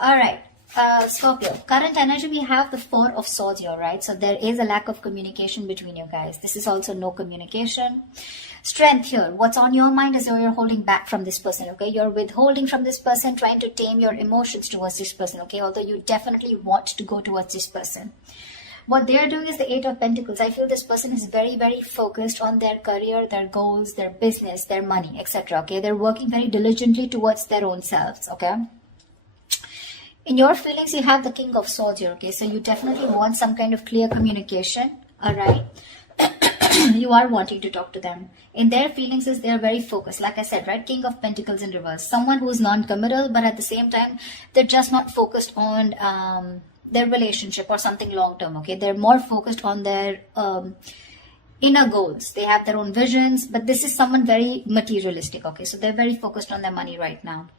All right. Scorpio, current energy, we have the Four of Swords here, right? So there is a lack of communication between you guys. This is also no communication. Strength here. What's on your mind is you're holding back from this person, okay? You're withholding from this person, trying to tame your emotions towards this person, okay? Although you definitely want to go towards this person. What they're doing is the Eight of Pentacles. I feel this person is very, very focused on their career, their goals, their business, their money, etc. Okay, they're working very diligently towards their own selves, okay? In your feelings, you have the King of Swords here, okay? So you definitely want some kind of clear communication, all right? You are wanting to talk to them. In their feelings is they are very focused. Like I said, right? King of Pentacles in reverse. Someone who is non-committal, but at the same time, they're just not focused on their relationship or something long-term, okay? They're more focused on their inner goals. They have their own visions, but this is someone very materialistic, okay? So they're very focused on their money right now.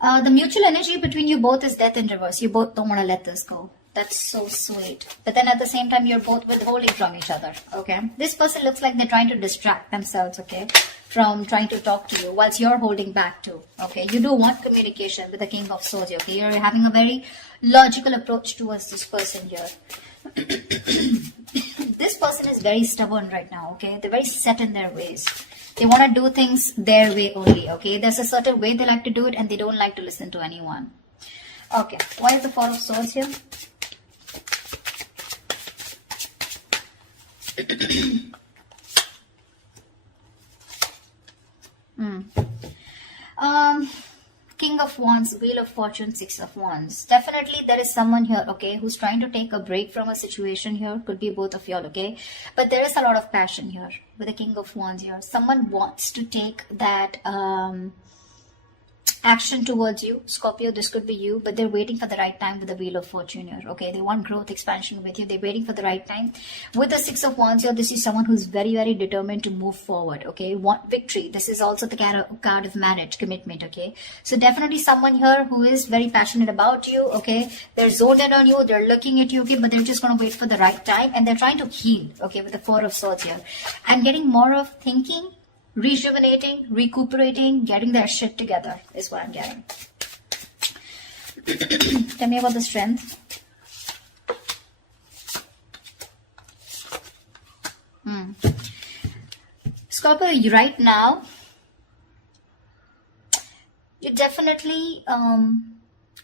The mutual energy between you both is death in reverse. You both don't want to let this go. That's so sweet. But then at the same time, you're both withholding from each other, okay? This person looks like they're trying to distract themselves, okay, from trying to talk to you, whilst you're holding back too, okay? You do want communication with the King of Swords, okay? You're having a very logical approach towards this person here. This person is very stubborn right now, okay? They're very set in their ways. They want to do things their way only, okay? There's a certain way they like to do it and they don't like to listen to anyone. Okay, why is the Four of Swords here? King of Wands, Wheel of Fortune, Six of Wands. Definitely there is someone here, okay, who's trying to take a break from a situation here. Could be both of y'all, okay? But there is a lot of passion here with the King of Wands here. Someone wants to take that action towards you. Scorpio, this could be you, but they're waiting for the right time with the Wheel of Fortune here, okay? They want growth, expansion with you. They're waiting for the right time. With the Six of Wands here, this is someone who's very, very determined to move forward, okay? Want victory. This is also the card of marriage, commitment, okay? So definitely someone here who is very passionate about you, okay? They're zoned in on you. They're looking at you, okay? But they're just going to wait for the right time. And they're trying to heal, okay? With the Four of Swords here. I'm getting more of thinking, rejuvenating, recuperating, getting their shit together is what I'm getting. Tell me about the strength. Scorpio, right now, you're definitely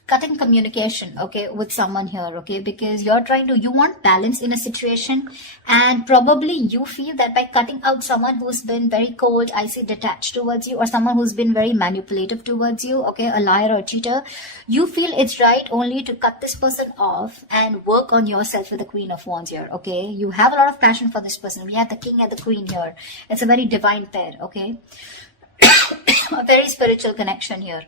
cutting communication, okay, with someone here, okay, because you want balance in a situation, and probably you feel that by cutting out someone who's been very cold, icy, detached towards you, or someone who's been very manipulative towards you, okay, a liar or a cheater, you feel it's right only to cut this person off and work on yourself with the Queen of Wands here, okay? You have a lot of passion for this person. We have the King and the Queen here. It's a very divine pair, okay? A very spiritual connection here.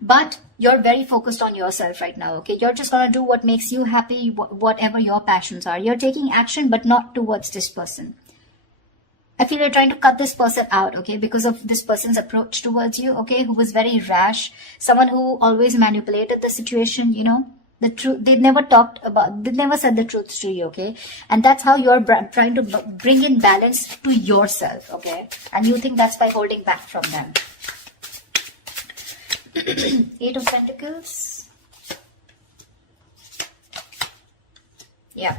But you're very focused on yourself right now, okay? You're just going to do what makes you happy, whatever your passions are. You're taking action, but not towards this person. I feel you're trying to cut this person out, okay? Because of this person's approach towards you, okay? Who was very rash. Someone who always manipulated the situation, you know? The truth, they never said the truth to you, okay? And that's how you're trying to bring in balance to yourself, okay? And you think that's by holding back from them. Eight of Pentacles. Yeah.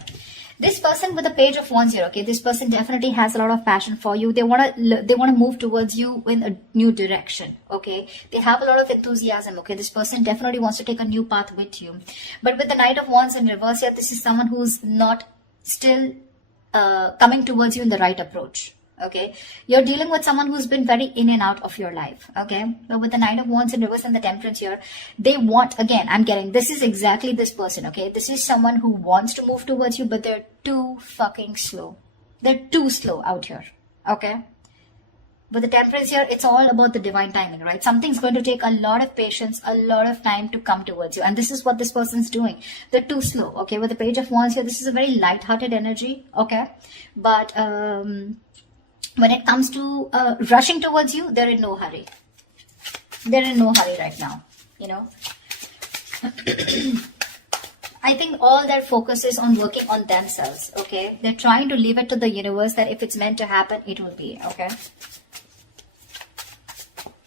This person with the Page of Wands here, okay, this person definitely has a lot of passion for you. They want to move towards you in a new direction, okay? They have a lot of enthusiasm, okay? This person definitely wants to take a new path with you. But with the Knight of Wands in reverse here, this is someone who's not still coming towards you in the right approach. Okay, you're dealing with someone who's been very in and out of your life, okay? But with the Nine of Wands in reverse and the Temperance here, they want, again, I'm getting, this is exactly this person, okay? This is someone who wants to move towards you, but they're too fucking slow. They're too slow out here, okay? With the Temperance here, it's all about the divine timing, right? Something's going to take a lot of patience, a lot of time to come towards you. And this is what this person's doing. They're too slow, okay? With the Page of Wands here, this is a very light-hearted energy, okay? But, when it comes to rushing towards you, they're in no hurry. They're in no hurry right now, you know. I think all their focus is on working on themselves, okay. They're trying to leave it to the universe that if it's meant to happen, it will be, okay.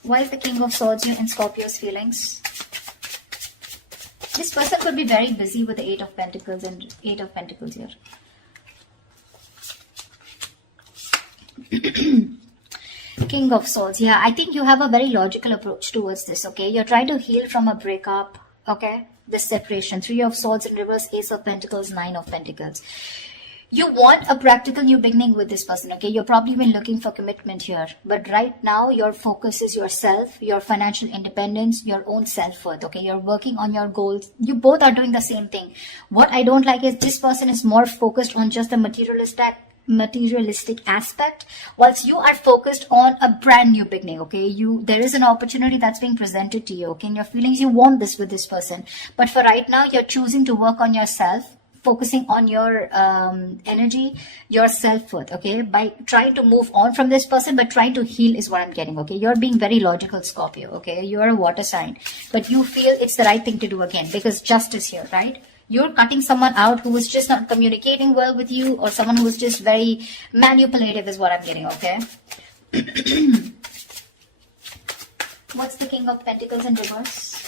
Why is the King of Swords here in Scorpio's feelings? This person could be very busy with the Eight of Pentacles and Eight of Pentacles here. King of Swords. Yeah, I think you have a very logical approach towards this, okay? You're trying to heal from a breakup, okay? This separation. Three of Swords in reverse, Ace of Pentacles, Nine of Pentacles. You want a practical new beginning with this person, okay? You've probably been looking for commitment here. But right now, your focus is yourself, your financial independence, your own self-worth, okay? You're working on your goals. You both are doing the same thing. What I don't like is this person is more focused on just the materialistic aspect, whilst you are focused on a brand new beginning, okay? There is an opportunity that's being presented to you, okay? In your feelings, you want this with this person. But for right now, you're choosing to work on yourself, focusing on your energy, your self-worth, okay? By trying to move on from this person, but trying to heal is what I'm getting, okay? You're being very logical, Scorpio, okay? You're a water sign, but you feel it's the right thing to do again because justice here, right? You're cutting someone out who is just not communicating well with you, or someone who is just very manipulative is what I'm getting, okay? What's the King of Pentacles in reverse?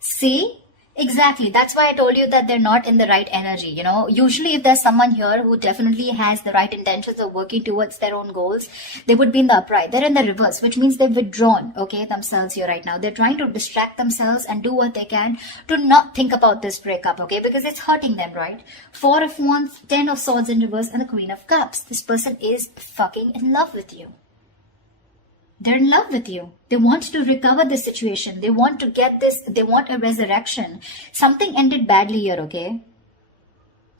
See? Exactly. That's why I told you that they're not in the right energy, you know. Usually if there's someone here who definitely has the right intentions of working towards their own goals, they would be in the upright. They're in the reverse, which means they've withdrawn, okay, themselves here right now. They're trying to distract themselves and do what they can to not think about this breakup, okay, because it's hurting them, right? Four of Wands, Ten of Swords in reverse, and the Queen of Cups. This person is fucking in love with you. They're in love with you. They want to recover the situation. They want to get this. They want a resurrection. Something ended badly here, okay?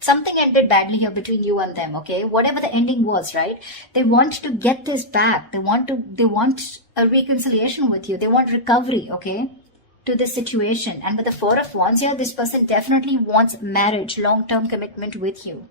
Something ended badly here between you and them, okay? Whatever the ending was, right? They want to get this back. They want a reconciliation with you. They want recovery, okay? To this situation. And with the Four of Wands here, this person definitely wants marriage, long-term commitment with you.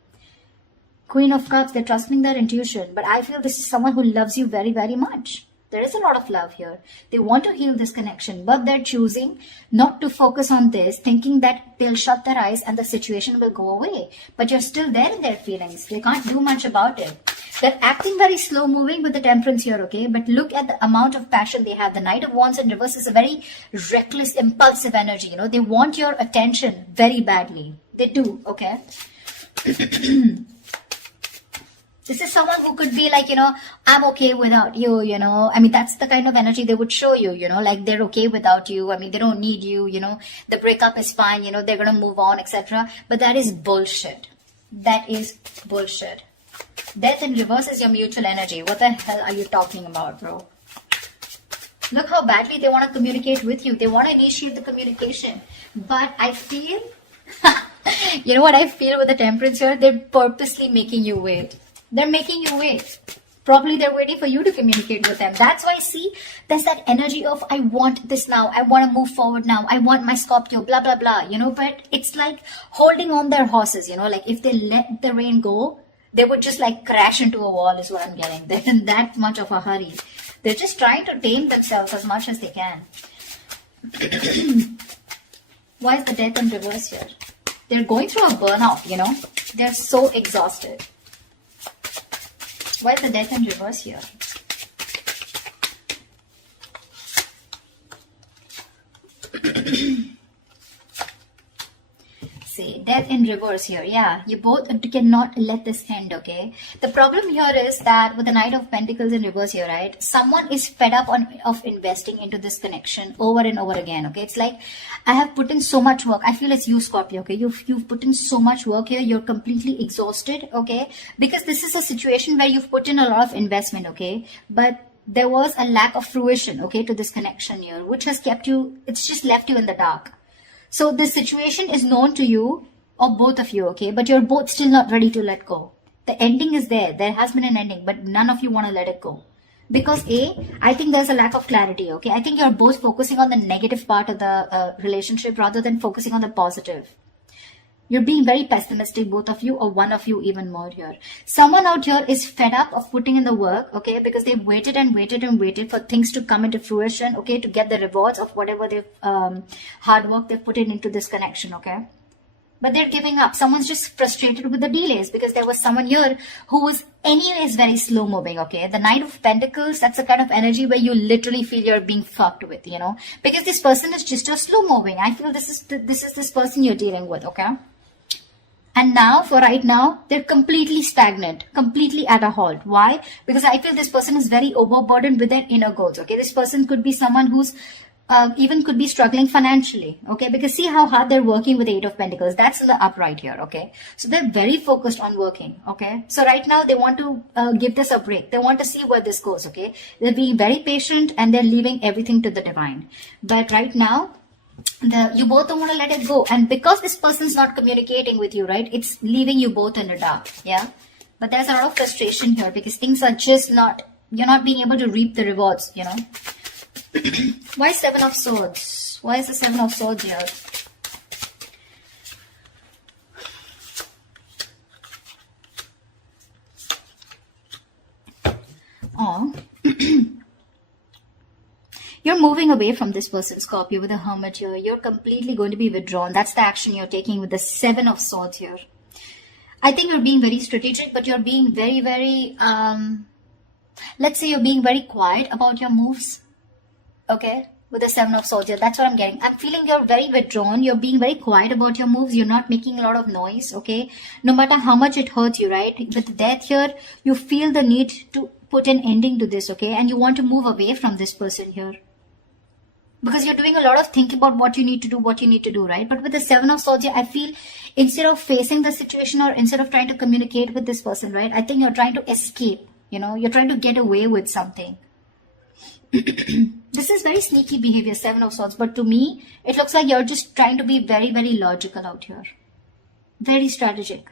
Queen of Cups, they're trusting their intuition. But I feel this is someone who loves you very, very much. There is a lot of love here. They want to heal this connection, but they're choosing not to focus on this, thinking that they'll shut their eyes and the situation will go away. But you're still there in their feelings. They can't do much about it. They're acting very slow moving with the Temperance here, okay? But look at the amount of passion they have. The Knight of Wands in reverse is a very reckless, impulsive energy, you know? They want your attention very badly. They do, okay? This is someone who could be like, you know, I'm okay without you, you know. I mean, that's the kind of energy they would show you, you know, like they're okay without you. I mean, they don't need you, you know. The breakup is fine, you know, they're going to move on, etc. But that is bullshit. That is bullshit. Death in reverse is your mutual energy. What the hell are you talking about, bro? Look how badly they want to communicate with you. They want to initiate the communication. But I feel, you know what I feel with the Temperance here? They're purposely making you wait. They're making you wait. Probably they're waiting for you to communicate with them. That's why, see, there's that energy of, I want this now. I want to move forward now. I want my Scorpio, blah, blah, blah. You know, but it's like holding on their horses, you know, like if they let the rain go, they would just like crash into a wall is what I'm getting. They're in that much of a hurry. They're just trying to tame themselves as much as they can. Why is the Death in reverse here? They're going through a burnout, you know. They're so exhausted. Why is the Death in reverse here? See, Death in reverse here. Yeah, you both cannot let this end, okay? The problem here is that with the Knight of Pentacles in reverse here, right? Someone is fed up of investing into this connection over and over again, okay? It's like, I have put in so much work. I feel it's you, Scorpio, okay? You've put in so much work here. You're completely exhausted, okay? Because this is a situation where you've put in a lot of investment, okay? But there was a lack of fruition, okay, to this connection here, which has kept you, it's just left you in the dark. So this situation is known to you, or both of you, okay? But you're both still not ready to let go. The ending is there. There has been an ending, but none of you want to let it go. Because I think there's a lack of clarity, okay? I think you're both focusing on the negative part of the relationship rather than focusing on the positive. You're being very pessimistic, both of you, or one of you even more here. Someone out here is fed up of putting in the work, okay? Because they've waited and waited and waited for things to come into fruition, okay? To get the rewards of whatever they've, hard work they've put into this connection, okay? but they're giving up. Someone's just frustrated with the delays because there was someone here who was anyways very slow moving, okay? The Knight of Pentacles, that's the kind of energy where you literally feel you're being fucked with, you know, because this person is just a slow moving. I feel this is this person you're dealing with, okay? And now, for right now, they're completely stagnant, completely at a halt. Why? Because I feel this person is very overburdened with their inner goals, okay? This person could be someone who's even could be struggling financially, okay? Because see how hard they're working with the Eight of Pentacles. That's in the upright here, okay? So they're very focused on working, okay? So right now, they want to give this a break. They want to see where this goes, okay? They're being very patient and they're leaving everything to the divine. But right now, you both don't want to let it go, and because this person's not communicating with you, right, it's leaving you both in the dark. Yeah, but there's a lot of frustration here because things are just not, you're not being able to reap the rewards, you know. Why Seven of Swords? Why is the Seven of Swords here? Oh. You're moving away from this person, Scorpio, with the Hermit here. You're completely going to be withdrawn. That's the action you're taking with the Seven of Swords here. I think you're being very strategic, but you're being very, very, let's say you're being very quiet about your moves. Okay? With the Seven of Swords here. That's what I'm getting. I'm feeling you're very withdrawn. You're being very quiet about your moves. You're not making a lot of noise. Okay? No matter how much it hurts you, right? With the Death here, you feel the need to put an ending to this. Okay? And you want to move away from this person here. Because you're doing a lot of thinking about what you need to do, right? But with the Seven of Swords here, I feel instead of facing the situation or instead of trying to communicate with this person, right? I think you're trying to escape, you know, you're trying to get away with something. This is very sneaky behavior, Seven of Swords. But to me, it looks like you're just trying to be very, very logical out here. Very strategic.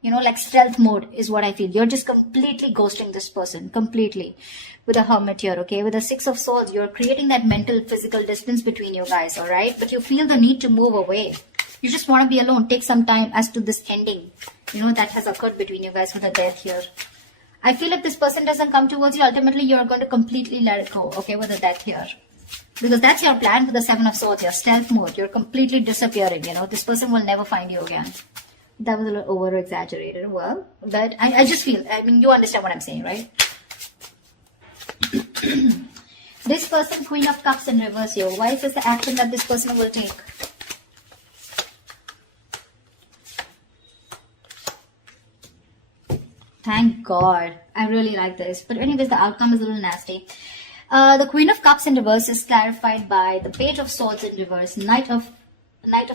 You know, like stealth mode is what I feel. You're just completely ghosting this person, completely. With a Hermit here, okay? With the Six of Swords, you're creating that mental, physical distance between you guys, all right? But you feel the need to move away. You just want to be alone. Take some time as to this ending, you know, that has occurred between you guys with the Death here. I feel if this person doesn't come towards you, ultimately you're going to completely let it go, okay, with the Death here. Because that's your plan for the Seven of Swords here, stealth mode. You're completely disappearing, you know. This person will never find you again. That was a little over-exaggerated. Well, but I just feel, I mean, you understand what I'm saying, right? This person, Queen of Cups in reverse here. Why is this the action that this person will take? Thank God. I really like this. But anyways, the outcome is a little nasty. The Queen of Cups in reverse is clarified by the Page of Swords in reverse. Knight of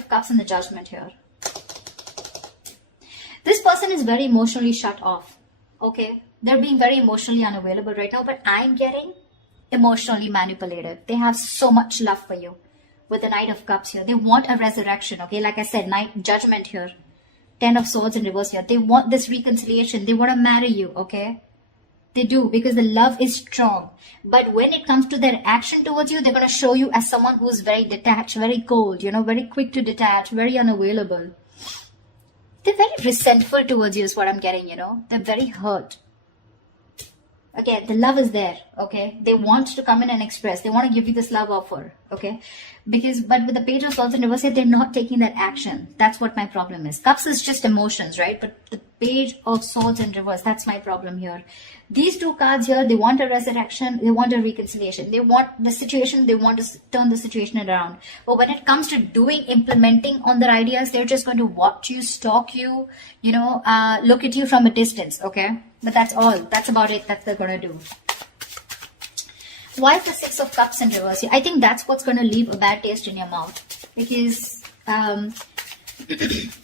Cups in the Judgment here. This person is very emotionally shut off. Okay? They're being very emotionally unavailable right now, but I'm getting emotionally manipulated. They have so much love for you with the Knight of Cups here. They want a resurrection, okay? Like I said, Judgment here. Ten of Swords in reverse here. They want this reconciliation. They want to marry you, okay? They do, because the love is strong. But when it comes to their action towards you, they're going to show you as someone who's very detached, very cold, you know, very quick to detach, very unavailable. They're very resentful towards you is what I'm getting, you know. They're very hurt. Again, the love is there, okay? They want to come in and express. They want to give you this love offer, okay? But with the Page of Swords in reverse, they're not taking that action. That's what my problem is. Cups is just emotions, right? But the Page of Swords in reverse, that's my problem here. These two cards here, they want a resurrection, they want a reconciliation. They want the situation, they want to turn the situation around. But when it comes to implementing on their ideas, they're just going to watch you, stalk you, you know, look at you from a distance, okay? But that's all. That's about it that they're going to do. Why is the Six of Cups in reverse? I think that's what's going to leave a bad taste in your mouth. Because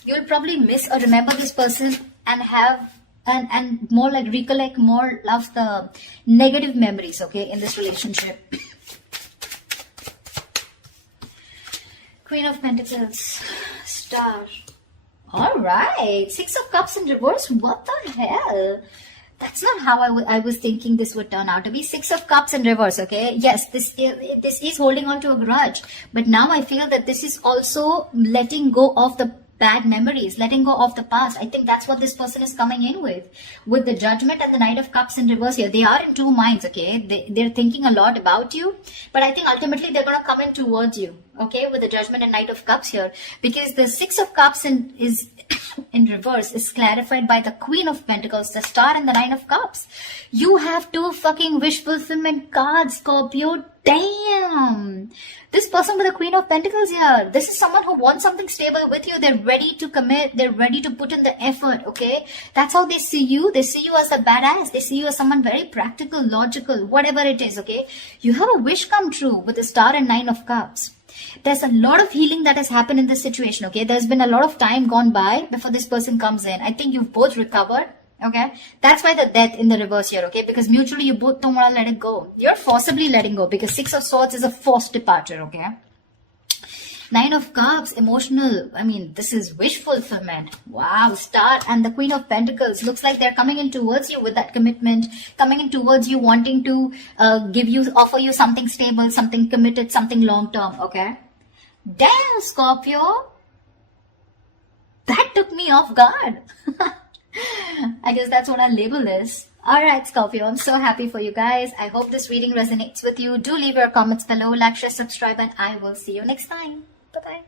you'll probably miss or remember this person and have and more like recollect more of the negative memories, okay, in this relationship. Queen of Pentacles, Star. All right, Six of Cups in reverse. What the hell? That's not how I was thinking this would turn out to be. Six of Cups in reverse, okay? Yes, this is holding on to a grudge. But now I feel that this is also letting go of the bad memories, letting go of the past. I think that's what this person is coming in with the Judgment and the Knight of Cups in reverse here. They are in two minds, okay? They're thinking a lot about you, but I think ultimately they're going to come in towards you, okay, with the Judgment and Knight of Cups here, because the Six of Cups is in reverse is clarified by the Queen of Pentacles, the Star, and the Nine of Cups. You have two fucking wish fulfillment cards, Scorpio. Damn! This person with the Queen of Pentacles here, this is someone who wants something stable with you. They're ready to commit. They're ready to put in the effort, okay? That's how they see you. They see you as a badass. They see you as someone very practical, logical, whatever it is, okay? You have a wish come true with the Star and Nine of Cups. There's a lot of healing that has happened in this situation, okay? There's been a lot of time gone by before this person comes in. I think you've both recovered, okay? That's why the Death in the reverse here, okay? Because mutually you both don't want to let it go. You're forcibly letting go because Six of Swords is a forced departure, okay? Nine of Cups, emotional. I mean, this is wish fulfillment. Wow, Star and the Queen of Pentacles. Looks like they're coming in towards you with that commitment. Coming in towards you, wanting to offer you something stable, something committed, something long-term, okay? Damn, Scorpio. That took me off guard. I guess that's what our label is. Alright, Scorpio, I'm so happy for you guys. I hope this reading resonates with you. Do leave your comments below, like, share, subscribe, and I will see you next time. Bye-bye.